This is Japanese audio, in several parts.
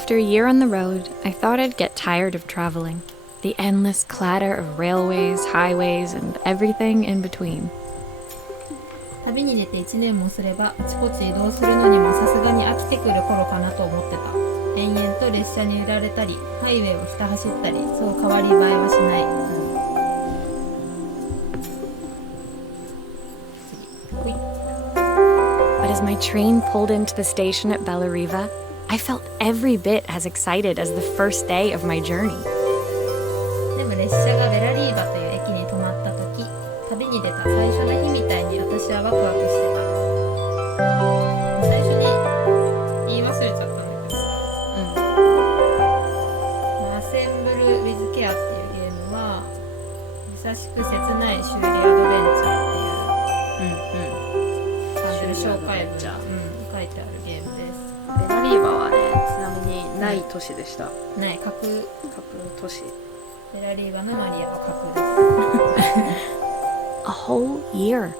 After a year on the road, I thought I'd get tired of traveling. The endless clatter of railways, highways, and everything in between. 旅に出て1年もすればあちこち移動するのにもさすがに飽きてくる頃かなと思ってた。延々と列車に揺られたりハイウェイをひた走ったり、そう変わり映えはしない。But as my train pulled into the station at Bellariva, I felt every bit as excited as the first day of my journey. でも列車がベラリーバという駅に止まった時、旅に出た最初の日みたいに私はワクワクしてた。最初に言い忘れちゃったんだけどさ、アセンブル・ウィズ・ケアっていうゲームは優しく切ない修理アドベンチャーっていう紹介文、書いてあるゲームです。ベラリーバはね、ちなみにない都市でした。ない架空都市。ベラリーバのマリアは架空です。A whole year.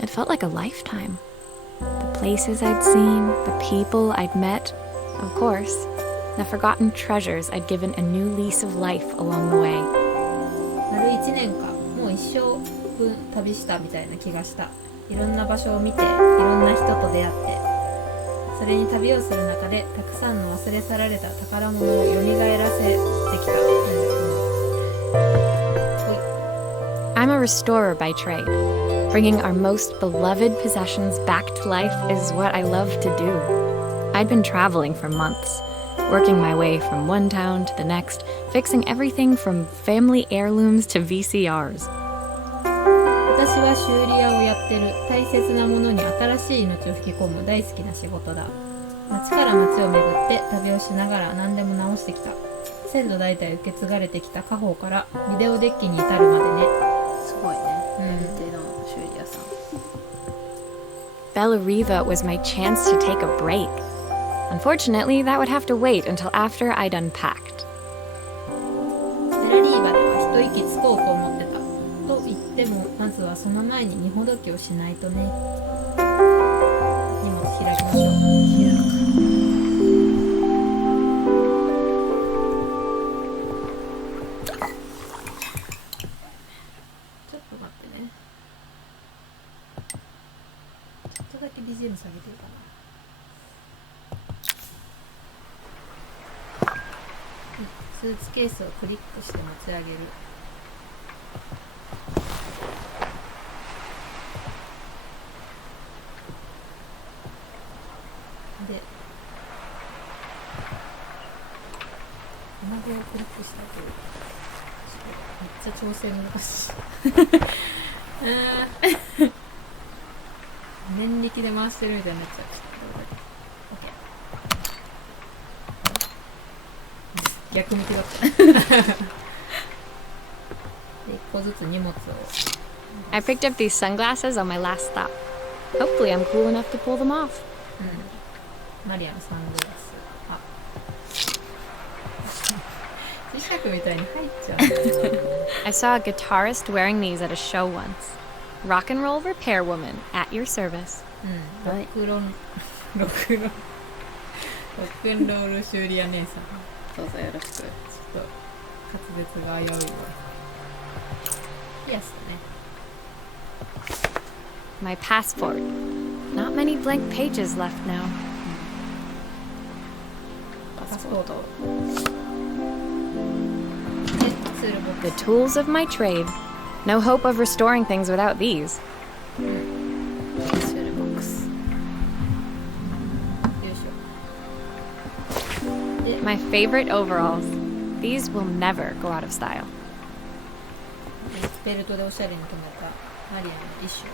It felt like a lifetime. The places I'd seen, the people I'd met, of course, the forgotten treasures I'd given a new lease of life along the way. 丸1年間、もう一生分旅したみたいな気がした。いろんな場所を見て、いろんな人と出会って、それに旅をする中でたくさんの忘れ去られた宝物を蘇らせてきた。I'm a restorer by trade. Bringing our most beloved possessions back to life is what I love to do. I'd been traveling for months, working my way from one town to the next, fixing everything from family heirlooms to VCRs. 私は修理屋をやってる。大切なものに新しい命を吹き込む大好きな仕事だ。町から町を巡って旅をしながら何でも直してきた。先祖代々受け継がれてきた家宝からビデオデッキに至るまでね。すごいね。手の修理屋さん。Bellariva was my chance to take a break. Unfortunately, that would have to wait until after I'd unpacked. ベラリーバでは一息つこうと思ってた。と言っても、まずはその前に荷ほどきをしないとね。荷物開きましょう。開く。ちょっと待ってね。ちょっとだけ BGM 下げてるかな。スーツケースをクリックして持ち上げる。で、卵をクリックしたとめっちゃ調整難しい念力で回してるみたいになっちゃう。逆向きだった。で、一個ずつ荷物を。I picked up these sunglasses on my last stop. Hopefully I'm cool enough to pull them off. マリアのサングラス。あ、磁石みたいに入っちゃう。I saw a guitarist wearing these at a show once. Rock and roll repair woman at your service. ロックンロール修理屋姉さん。どうぞよろしく。ちょっと滑舌が危ういわ。ピアスだね。My passport. Not many blank pages left now. パスポート。ツールボック The tools of my trade. No hope of restoring things without these. ツールボックス。よいしょ。My favorite overalls. These will never go out of style. ベルトでおしゃれに留めたマリアの衣装。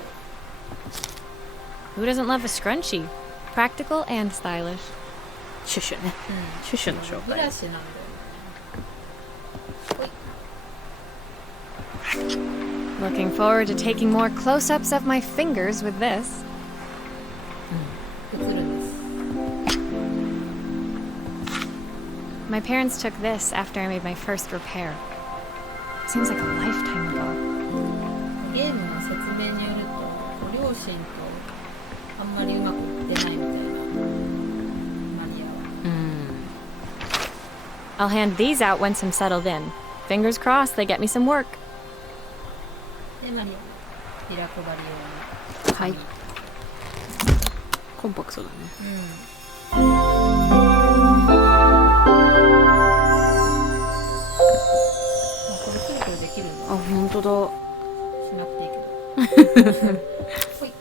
Who doesn't love a scrunchie? Practical and stylish. シュシュね。シュシュの紹介。ブラシなんだよね。Looking forward to taking more close-ups of my fingers with this. 映るんです。My parents took this after I made my first repair. Seems like a lifetime ago. ゲームの説明によると、ご両親とあんまりうまくいってないみたいな、マリアは。I'll hand these out once I'm settled in. Fingers crossed they get me some work. でマリアビラ配り用にはい。コンパクトだね。これくるくるできるんだ。あ、本当だ。しなくていいけど。ほい。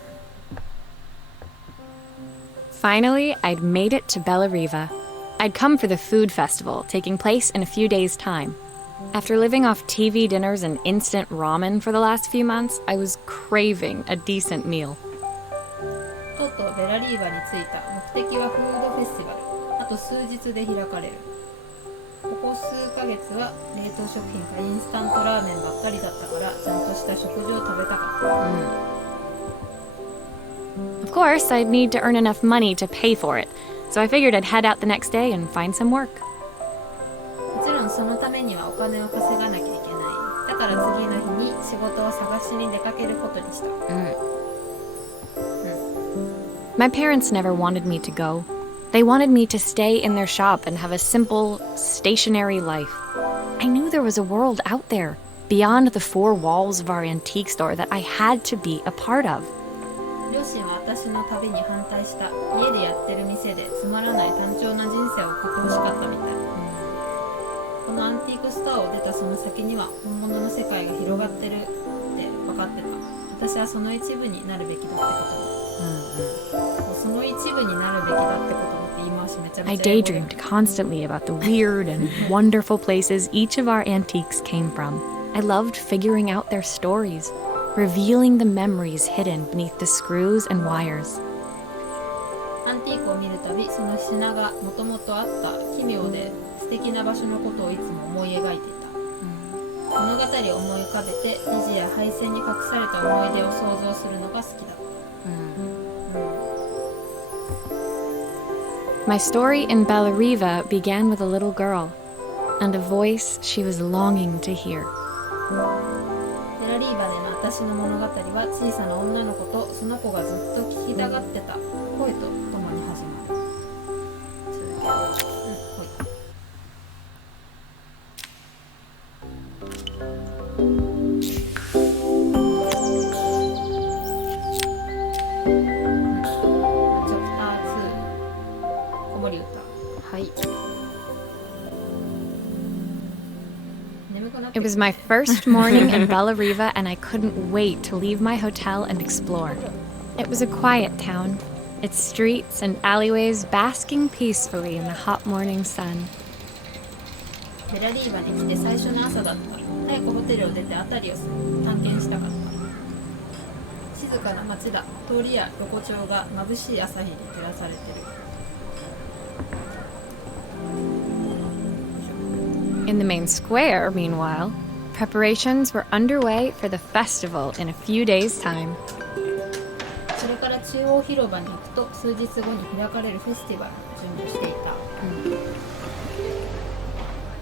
Finally, I'd made it to Bellariva. I'd come for the food festival, taking place in a few days' time. After living off TV dinners and instant ramen for the last few months, I was craving a decent meal. とうとうベラリーバに着いた。目的はフードフェスティバル。あと数日で開かれる。ここ数ヶ月は冷凍食品かインスタントラーメンばっかりだったから、ちゃんとした食事を食べたかった。Of course, I'd need to earn enough money to pay for it, so I figured I'd head out the next day and find some work. もちろんそのためにはお金を稼がなきゃいけない。だから次の日に仕事を探しに出かけることにした。My parents never wanted me to go. They wanted me to stay in their shop and have a simple, stationary life. I knew there was a world out there, beyond the four walls of our antique store that I had to be a part of. 両親は私の旅に反対した。家でやってる店でつまらない単調な人生を送ってほしかったみたい。このアンティークストアを出たその先には本物の世界が広がってるって分かってた。私はその一部になるべきだってこと。その一部になるべきだってこともって言い回しめちゃめ I ちゃ英語で。 daydreamed constantly about the weird and wonderful places each of our antiques came from. I loved figuring out their stories, revealing the memories hidden beneath the screws and wires. アンティークを見るたび、その品がもともとあった奇妙で素敵な場所のことをいつも思い描いていた。物語を思い浮かべて生地や配線に隠された思い出を想像するのが好きだ。My story in Bellariva began with a little girl and a voice she was longing to hear. ベラリーバでの私の物語は小さな女の子とその子がずっと聞きたがってた声とともに始まる。続けよう。ほい。チャプター2子守歌。はい。眠くなって It was my first morning in Bellariva, and I couldn't wait to leave my hotel and explore. It was a quiet town, its streets and alleyways basking peacefully in the hot morning sun. ベラリーバに来て最初の朝だった。早くホテルを出て辺りを探検したかった。静かな街だ。通りや横丁が眩しい朝日に照らされてる。In the main square, meanwhile, preparations were underway for the festival in a few days' time. それから中央広場に行くと数日後に開かれるフェスティバルの準備をしてい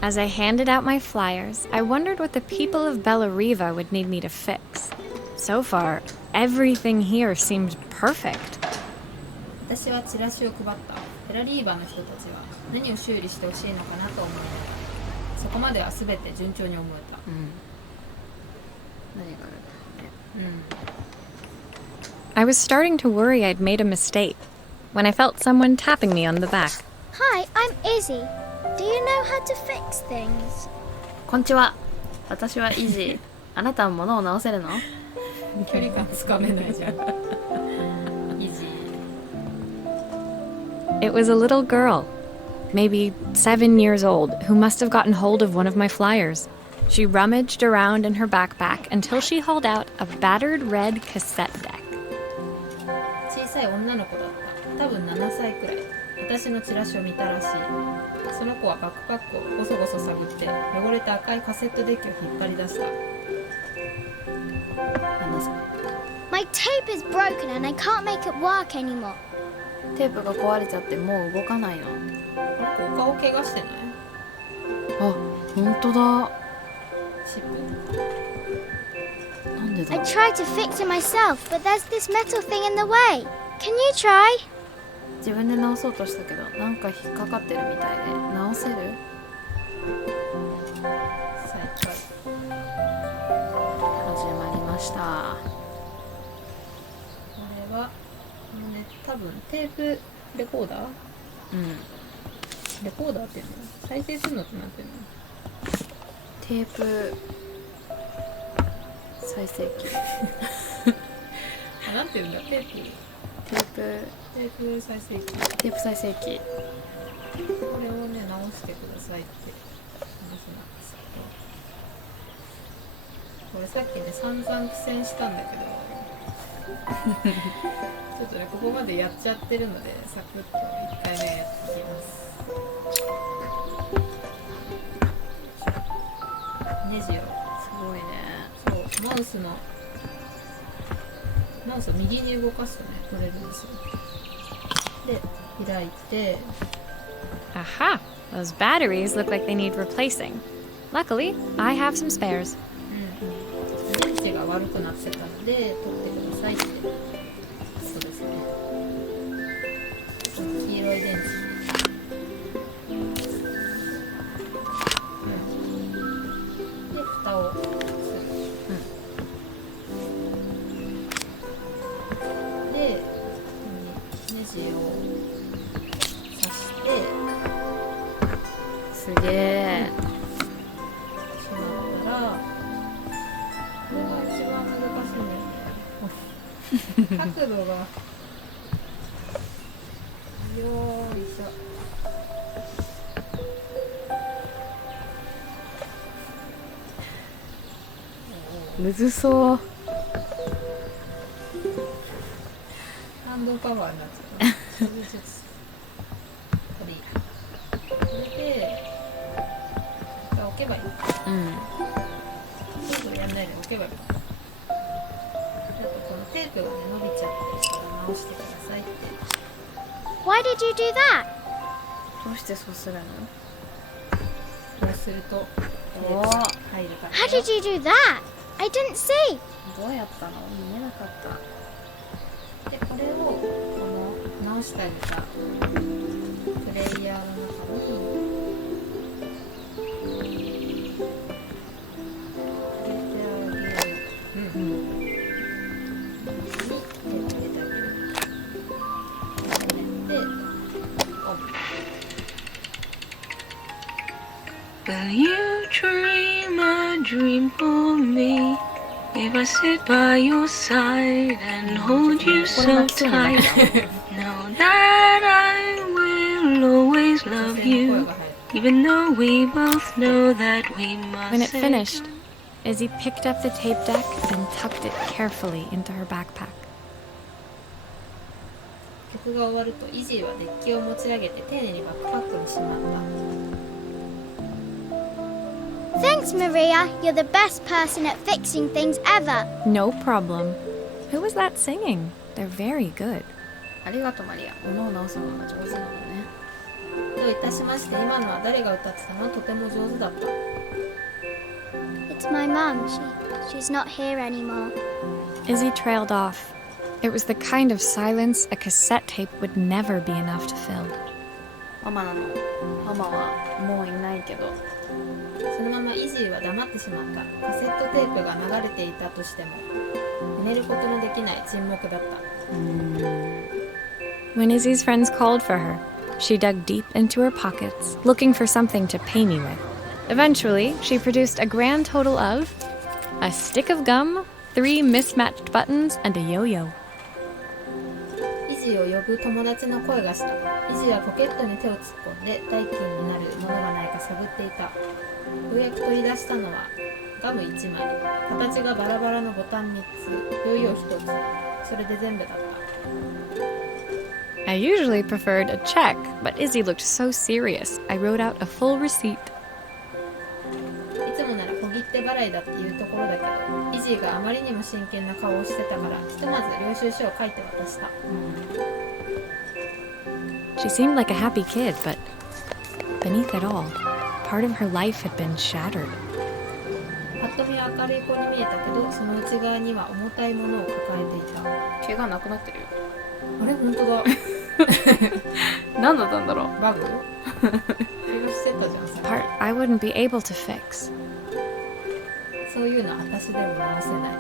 た。As I handed out my flyers, I wondered what the people of Bellariva would need me to fix. So far, everything here seemed perfect. 私はチラシを配った。ベラリーバの人たちは何を修理してほしいのかなと思いながら、そこまでは全て順調に思えた。何があるんだろうね。I was starting to worry I'd made a mistake when I felt someone tapping me on the back. Hi, I'm Izzy. Do you know how to fix things? こんにちは。私はイージー。あなたは物を直せるの？距離感つかめないじゃん。イージー。It was a little girl, maybe 7 years old, who must have gotten hold of one of my flyers. She rummaged around in her backpack until she hauled out a battered red cassette deck. 小さい女の子だった。多分7歳くらい。私のチラシを見たらしい。その子はバックパックをゴソゴソ探って汚れた赤いカセットデッキを引っ張り出した。なんだそれ。 My tape is broken and I can't make it work anymore. テープが壊れちゃってもう動かないの。あれ、お顔怪我してない？あ、本当だ。チップ。なんでだ I tried to fix it myself, but there's this metal thing in the way. Can you try? 自分で直そうとしたけどなんか引っかかってるみたいで直せる？再開。始まりました。これは多分テープレコーダー、レコーダーっていうの再生するのってなんていうの？テープ再生機なんていうんだ、テープ再生機。テープ再生機。これをね直してくださいって話なんですけど、これさっきね散々苦戦したんだけどちょっとねここまでやっちゃってるのでサクッと1回目やっていきます。ネジをすごいね。そうマウスを右に動かすとね取れるんですよ。で開いて、 Aha! Those batteries look like they need replacing. Luckily, I have some spares. 電池が悪くなってたので取ってくださいってそうですね。黄色い電池、で蓋をする、でネジを刺してすげえ。しまったら、これが一番難しいんだよね角度がよーいしょ。むずそう。ハンドパワーになっちゃったこれで蓋を置けばいい。テープやんないで置けばいい。あとこのテープがね伸びちゃってるから直してくださいって。 Why did you do that? どうしてそうするの？こうするとおー、入るから。 How did you do that? I didn't see. どうやったの？見えなかった。でこれをこの直してあげたプレイヤーの中に入れてあげる。に入れてあげる。で、Will you dream a dream for me if I sit by your side and hold you so tight? Know that I will always 女 love 性の声 you, が入る。 even though we both know that we When it must. finished, Izzy picked up the tape deck and tucked it carefully into her backpack. 曲が終わるとイジーはデッキを持ち上げて丁寧にバックパックにしまった。 Thanks, Maria. You're the best person at fixing things ever. No problem. Who was that singing? They're very good. ありがとうマリア。物を直すのが上手なのね。どういたしまして。今のは誰が歌ってたの？とても上手だった。 It's my mum. She's not here anymore. Izzy trailed off. It was the kind of silence a cassette tape would never be enough to fill. ママなの。ママはもういないけど。そのままイジーは黙ってしまった。カセットテープが流れていたとしても寝ることのできない沈黙だった。 When Izzy's friends called for her, she dug deep into her pockets, looking for something to pay me with. Eventually, she produced a grand total of a stick of gum, 3 mismatched buttons, and a yo-yo. イジーを呼ぶ友達の声がした。イジーはポケットに手を突っ込んで代金になるものがないか探っていた。ようやく取り出したのはガム1枚、形がバラバラのボタン3つ、ヨーヨー1つ、それで全部だった。 I usually preferred a check, but Izzy looked so serious, I wrote out a full receipt. いつもなら小切手払いだっていうところだけど、イジーがあまりにも真剣な顔をしてたからひとまず領収書を書いて渡した。 She seemed like a happy kid, but beneath it all, part of her life had been shattered. ぱっと見は明るい子に見えたけど、その内側には重たいものを抱えていた。毛がなくなってるよ。あれ本当だ。何だったんだろう。バグ？怪我してたじゃんさっき。 part I wouldn't be able to fix. そういうの私でも直せない。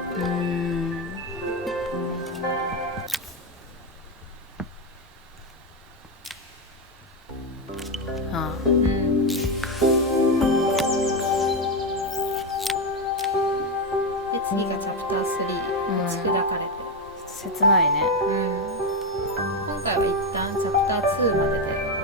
ああ、で次がチャプター3、打ち砕かれて。切ないね。今回は一旦チャプター2までで